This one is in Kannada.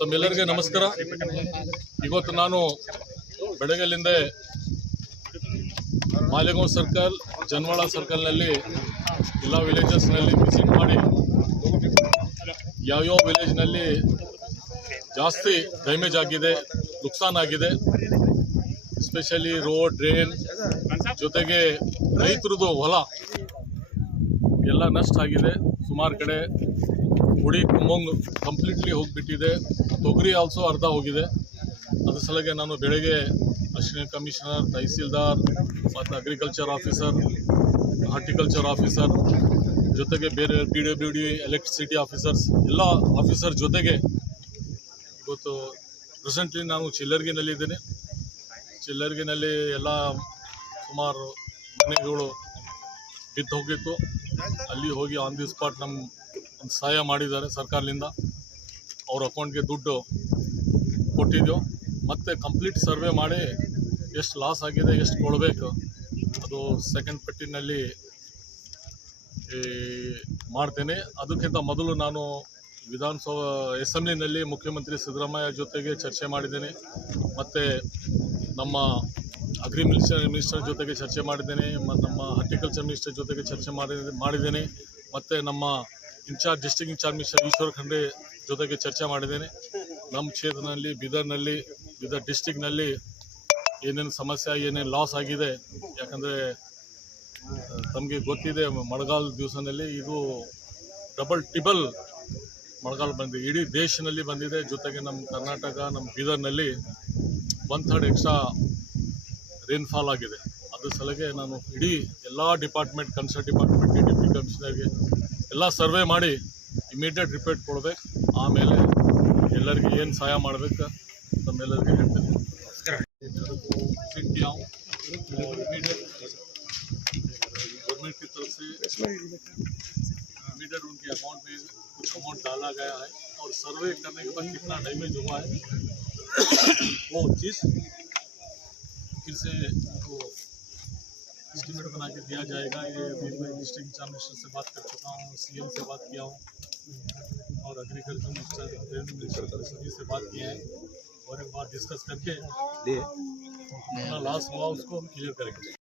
ತಮ್ಮೆಲ್ಲರಿಗೆ ನಮಸ್ಕಾರ. ಇವತ್ತು ನಾನು ಬೆಳಗ್ಗೆಲಿಂದ ಮಾಲೆಗಾಂವ್ ಸರ್ಕಲ್, ಜನ್ವಾಳ ಸರ್ಕಲ್ನಲ್ಲಿ ಎಲ್ಲ ವಿಲೇಜಸ್ನಲ್ಲಿ ವಿಸಿಟ್ ಮಾಡಿ ಯಾವ್ಯಾವ ವಿಲೇಜ್ನಲ್ಲಿ ಜಾಸ್ತಿ ಡ್ಯಾಮೇಜ್ ಆಗಿದೆ, ನುಕ್ಸಾನ್ ಆಗಿದೆ ಎಸ್ಪೆಷಲಿ ರೋಡ್ ಡ್ರೈನ್ ಜೊತೆಗೆ ರೈತರದು ಹೊಲ ಎಲ್ಲ ನಷ್ಟ ಆಗಿದೆ. ಸುಮಾರು ಕಡೆ ಗುಡಿ ಕುಂಬಂಗ್ ಕಂಪ್ಲೀಟ್ಲಿ ಹೋಗಿಬಿಟ್ಟಿದೆ. ತೊಗರಿ ಆಲ್ಸೋ ಅರ್ಧ ಹೋಗಿದೆ. ಅದ್ರ ಸಲಗೆ ನಾನು ಬೆಳಗ್ಗೆ ಅಸಿಸ್ಟೆಂಟ್ ಕಮಿಷನರ್ ತಹಸೀಲ್ದಾರ್, ಮತ್ತು ಅಗ್ರಿಕಲ್ಚರ್ ಆಫೀಸರ್ ಹಾರ್ಟಿಕಲ್ಚರ್ ಆಫೀಸರ್ ಜೊತೆಗೆ ಬೇರೆ P W D electricity officers ಎಲ್ಲ ಆಫೀಸರ್ ಜೊತೆಗೆ ಇವತ್ತು ಪ್ರೆಸೆಂಟ್ಲಿ ನಾನು ಚಿಲ್ಲರ್ಗಿನಲ್ಲಿದ್ದೇನೆ ಚಿಲ್ಲರ್ಗಿನಲ್ಲಿ ಎಲ್ಲ ಸುಮಾರು ಮನೆಗಳು ಬಿದ್ದು ಹೋಗಿತ್ತು. ಅಲ್ಲಿ ಹೋಗಿ ಆನ್ ದಿ ಸ್ಪಾಟ್ ನಮ್ಮ ಒಂದು ಸಹಾಯ ಮಾಡಿದ್ದಾರೆ ಸರ್ಕಾರದಿಂದ. ಅವ್ರ ಅಕೌಂಟ್ಗೆ ದುಡ್ಡು ಕೊಟ್ಟಿದ್ದೆವು ಮತ್ತು ಕಂಪ್ಲೀಟ್ ಸರ್ವೆ ಮಾಡಿ ಎಷ್ಟು ಲಾಸ್ ಆಗಿದೆ, ಎಷ್ಟು ಕೊಡಬೇಕು, ಅದು ಸೆಕೆಂಡ್ ಪಟ್ಟಿನಲ್ಲಿ ಮಾಡ್ತೇನೆ. ಅದಕ್ಕಿಂತ ಮೊದಲು ನಾನು ವಿಧಾನಸಭಾ ಅಸೆಂಬ್ಲಿನಲ್ಲಿ ಮುಖ್ಯಮಂತ್ರಿ ಸಿದ್ದರಾಮಯ್ಯ ಜೊತೆಗೆ ಚರ್ಚೆ ಮಾಡಿದ್ದೇನೆ. ಮತ್ತು ನಮ್ಮ ಅಗ್ರಿ ಮಿನಿಸ್ಟರ್ ಮಿನಿಸ್ಟರ್ ಜೊತೆಗೆ ಚರ್ಚೆ ಮಾಡಿದ್ದೇನೆ. ಮತ್ತು ನಮ್ಮ ಹಾರ್ಟಿಕಲ್ಚರ್ ಮಿನಿಸ್ಟರ್ ಜೊತೆಗೆ ಚರ್ಚೆ ಮಾಡಿ ಮಾಡಿದ್ದೇನೆ. ಮತ್ತು ನಮ್ಮ in charge district in charge mister Eshwar Khandre ಜೊತೆಗೆ ಚರ್ಚೆ ಮಾಡಿದ್ದೇನೆ. ನಮ್ಮ ಕ್ಷೇತ್ರದಲ್ಲಿ, ಬೀದರ್ನಲ್ಲಿ, ಬೀದರ್ ಡಿಸ್ಟಿಕ್ನಲ್ಲಿ ಏನೇನು ಸಮಸ್ಯೆ, ಏನೇನು ಲಾಸ್ ಆಗಿದೆ, ಯಾಕಂದರೆ ತಮಗೆ ಗೊತ್ತಿದೆ, ಮಳೆಗಾಲ ದಿವಸದಲ್ಲಿ ಇದು ಡಬಲ್ ಟಿಬಲ್ ಮಳೆಗಾಲ ಬಂದಿದೆ. ಇಡೀ ದೇಶದಲ್ಲಿ ಬಂದಿದೆ. ಜೊತೆಗೆ ನಮ್ಮ ಕರ್ನಾಟಕ ನಮ್ಮ ಬೀದರ್ನಲ್ಲಿ ಒನ್ ಥರ್ಡ್ ಎಕ್ಸ್ಟ್ರಾ ರೇನ್ಫಾಲ್ ಆಗಿದೆ. ಅದ್ರ ಸಲಗೆ ನಾನು ಇಡೀ ಎಲ್ಲ ಡಿಪಾರ್ಟ್ಮೆಂಟ್ ಕನ್ಸರ್ಟ್ ಡಿಪಾರ್ಟ್ಮೆಂಟ್ ಪಿ ಕಮಿಷನರ್ಗೆ ಎಲ್ಲ ಸರ್ವೆ ಮಾಡಿ ಇಮಿಡಿಯೇಟ್ ರಿಪೋರ್ಟ್ ಕೊಡ್ಬೇಕು ಆಮೇಲೆ ಎಲ್ಲರಿಗೆ ಏನು ಸಹಾಯ ಮಾಡ್ಬೇಕು ತಮ್ಮೆಲ್ಲರಿಗೆ ಹೇಳ್ತೇನೆ फिर किया हूँ और immediate गवर्नमेंट की तरफ से इमीडिएट उनके अकाउंट में कुछ अमाउंट डाला गया है और सर्वे करने के बाद कितना डैमेज हुआ है वो चीज़ फिर से उनको एस्टिमेट बना के दिया जाएगा। ये अभी मैं डिस्ट्रिक्ट मिनिस्टर से बात कर चुका हूँ सीएम से बात किया हूँ और एग्रीकल्चर मिनिस्टर रेवेन्यू मिनिस्टर सभी से बात किए हैं और एक बार डिस्कस करके अपना लॉस हुआ उसको हम क्लियर करेंगे।